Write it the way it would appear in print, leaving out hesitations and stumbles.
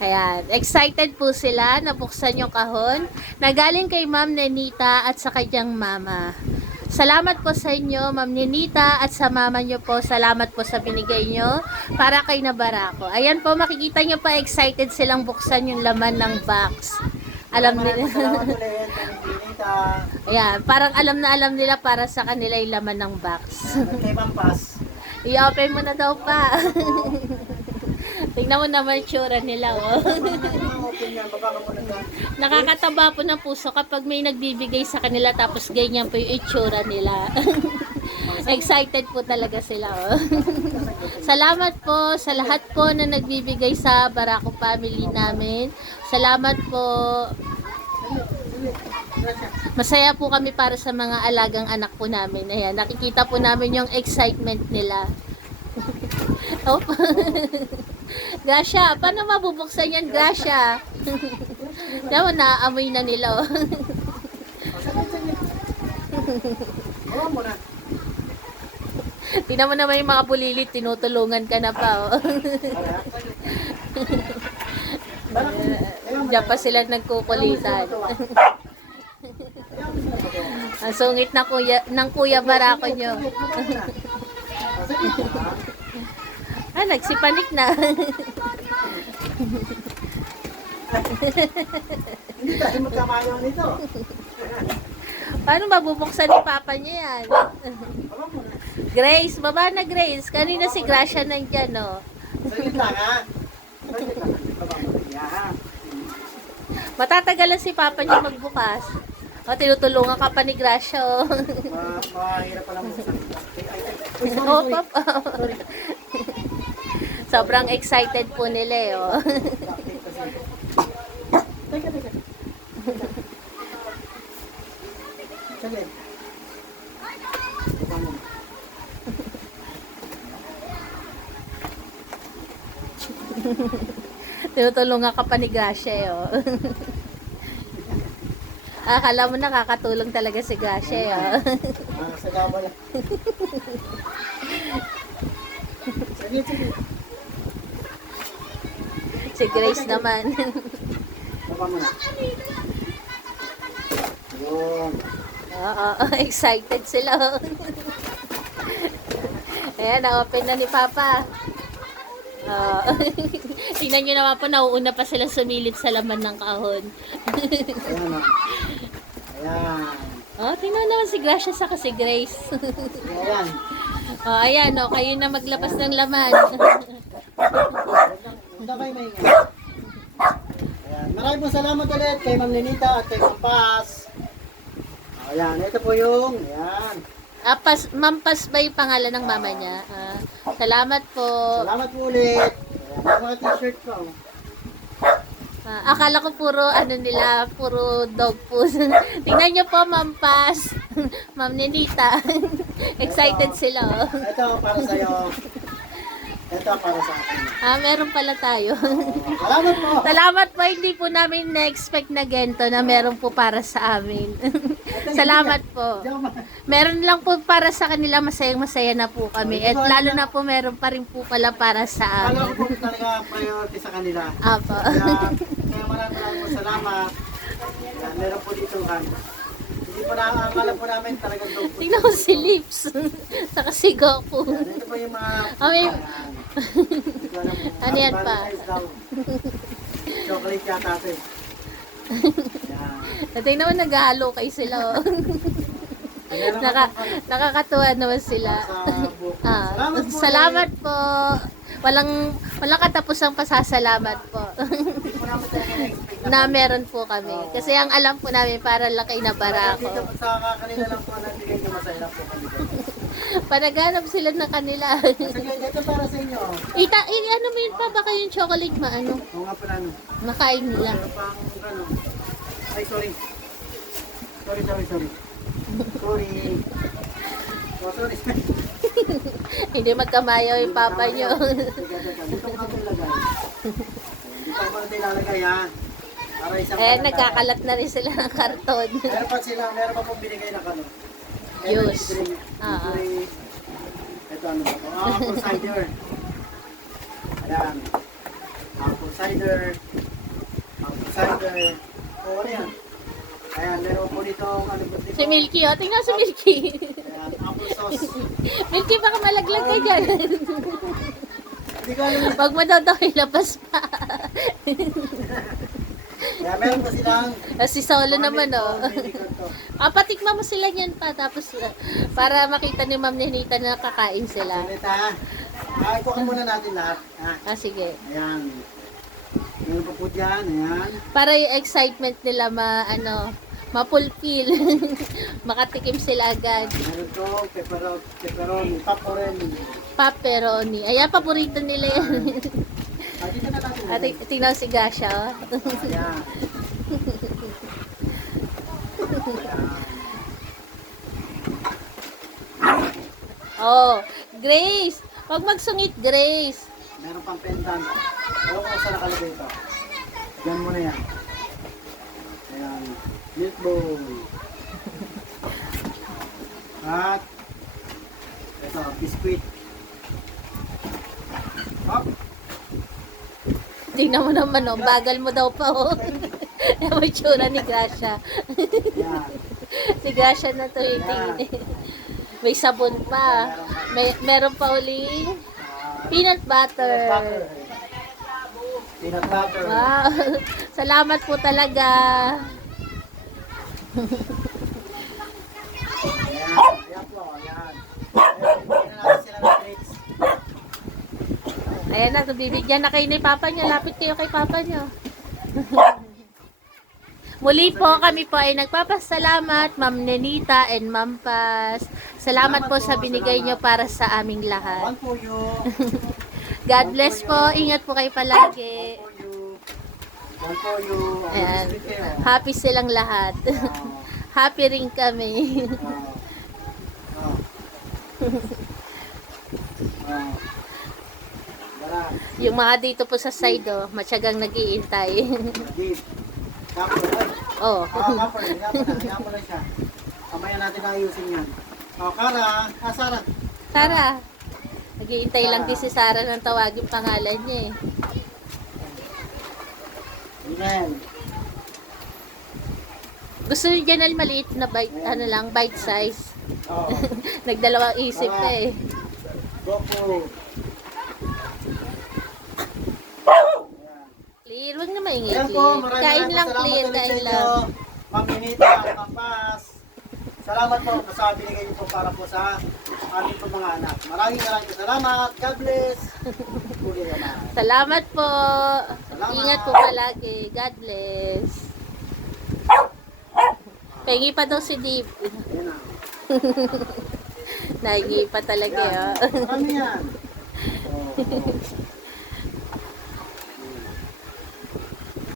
Ayan, excited po sila na buksan yung kahon na galing kay Ma'am Nenita at sa kanyang mama. Salamat po sa inyo, Ma'am Nenita, at sa mama nyo po. Salamat po sa binigay nyo para kay Nabarako. Ayan po, makikita nyo pa, excited silang buksan yung laman ng box. Alam nila. Salamat ulit, Nenita. Ayan, parang alam nila para sa kanila yung laman ng box. Kay Pampas. I-open mo na daw pa. Tingnan mo naman yung tsura nila, oh. Open yan, baba ka muna dyan. Nakakataba po ng puso kapag may nagbibigay sa kanila tapos ganyan po yung itsura nila. Excited po talaga sila, oh. Salamat po sa lahat po na nagbibigay sa Barako family namin. Salamat po. Masaya po kami para sa mga alagang anak po namin. Ayan, nakikita po namin yung excitement nila. Oh. Gracia, paano mabubuksan yan, Gracia? Diyan, naaamoy na nila, oh. Oo muna. Tingnan mo naman yung mga bulilit, tinutulungan ka na pa, oh. Diyan pa sila nagkukulitan. Ang sungit na ng kuya Barako nyo. Nagsipanik na. Hindi tayo magkamayaw nito. Paano mabubuksan ni Papa niya yan? Baba muna. Grace, baba na Grace. Kanina si Gracia nandyan, oh. Saglit lang ha. Saglit lang. Baba muna. Yan. Matatagalan si Papa niya magbukas. O, tinutulungan ka pa ni Gracia, oh. Mahirap pala mo. Oh, Papa. Sobrang excited po nila, eh, oh. Teka, teka. Saglit. Baba muna. Tinutulungan ka pa ni Gracia, eh, oh. Akala mo nakakatulong talaga si Gracia, eh, oh. Sa gaba lang. Saglit, saglit. Si Grace naman. Baba muna. Yun. Oo, excited sila, oh. Ayan, na-open na ni Papa. Tingnan nyo naman po, nauuna pa silang sumilip sa laman ng kahon. Ayan o. Ayan. Oh, tingnan naman si Gracia sa si Grace. Ayan. Oh, ayan, oh, kayo na maglabas ng laman. Punta kayo maingay. Ayan. Maraming pong salamat ulit kay Ma'am Nenita at kay Ma'am Paz. Ayan. Ito po yung. Ayan. Ma'am Paz ba yung pangalan ng mama niya? Salamat po. Salamat po ulit. Ayan. Ang mga t-shirt ko. Akala ko puro puro dog food. Tingnan niyo po, Ma'am Paz. Ma'am Nenita. Excited sila, oh. Ito para sa'yo. Ito para sa akin. Meron pala tayo. Salamat po. Salamat po, hindi po namin na-expect na ganito na meron po para sa amin. Salamat po. Meron lang po para sa kanila, masayang-masaya na po kami. At lalo na po meron pa rin po pala para sa Alam amin. ko po talaga priority sa kanila. Apo. Kaya maraming po salamat. Yan, meron po dito kan. Hindi po akala po namin talagang dog food. Tingnan ko si Lips. Saka si Goku. Yan, ito po yung mga... May... Hindi ko alam kung Ano yan pa? Valentine's daw. Chocolate yata ito eh. Yan. Tingnan mo, naghahalo kayo sila, oh. Ayan naman po. Nakakatuwa naman sila. Sa buhok. Salamat po. ulit. Salamat po. Walang katapusang pasasalamat po. Hindi po namin talaga na-expect Na meron po kami. Kasi ang alam po namin para lang kay Dito Nabarako. sa kanila lang po nagbigay ng masaya lang po kami. Panaganap sila ng kanila. Sige, ito para sa inyo. Ano mo yun pa? Baka yung chocolate maano? Oo nga pala no. Makain nila. Meron pa akong ano. Ay, sorry. Sorry. Sorry. Oh, sorry. Hindi magkamayaw yung papa nyo. Dito ka nilagay. Dito ka nilalagay ha. Para isang Nagkakalat na rin sila ng karton. Meron pa pong binigay na kano. Juice. Ito ano ba ito? Apple cider. Ayan. Apple cider. Cider. O, ano yan? Ayan, meron po dito, ano po dito? Si Milky, oh. Tingnan si Milky. Ayan, apple sauce. Milky, baka malaglag ka dyan. Hindi ko alam. Pag mo daw ilabas pa. Kaya meron po silang Si Solo naman, po, oh. medical to. Patikman mo sila niyan pa. Tapos, para makita ni Ma'am Nenita na kakain sila. Ulit ha. Ikuha muna natin lahat. Ha? Sige. Ayan. Meron pa po dyan. Ayan. Para yung excitement nila mapulpil. Makatikim sila agad. Meron to, pepperoni, pepperoni. Pepperoni. Ayan, paborito nila yan. Dito na natin. At tingnan si Gasha, oh. Ayan. Oh, Grace. Huwag magsungit, Grace. Meron pang pendant. Ewan ko saan nakalagay ito. Diyan mo na yan. Ayan. Milk bowl. At ito, biscuit. Hop. Tingnan mo naman, oh. Bagal mo daw pa, oh. Yung itsura ni Gasha. Ayan. Si Gasha na to, tingin. May sabon pa. Meron pa uling peanut butter. Peanut butter. Wow. Salamat po talaga. Ayan. Ayan po. Ayan. Ayan. Bibigyan na natin sila ng treats. Ayan na, bibigyan na kayo ni Papa nyo. Lapit kayo kay Papa nyo. Muli po, kami po ay nagpapasalamat, Ma'am Nenita and Ma'am Paz. Salamat po sa binigay nyo para sa aming One lahat. for you. God bless po. Ingat po kayo palagi. One for you. One for you. Ayan. Biscuit kayo. Happy silang lahat. Happy rin kami. Yung mga dito po sa side, oh, matyagang nag-iintay. Oh. Kapper na siya. Kamaya natin ayusin yan. Kara, Sarah. Sara. Nag-iintay lang din si Sara ng tawagin pangalan niya eh. Amen. Gusto niyo dyan maliit na bite, bite size. Oh, Nagdalawang isip pa eh. Goku. Clear, huwag na maingay, Ayan po, clear. maraming Kain maraming lang, salamat clear, ulit sa kain inyo. lang. Ma'am Nenita, Ma'am Paz. Salamat po sa binigay niyo po para po sa aming po mga anak. Maraming salamat. God bless. Uli naman. Salamat po. Salamat. Ingat po palagi. God bless. Pengi pa daw si Deep. Ayan na. Nagi pa talaga, oh. Marami yan. Oh, oh.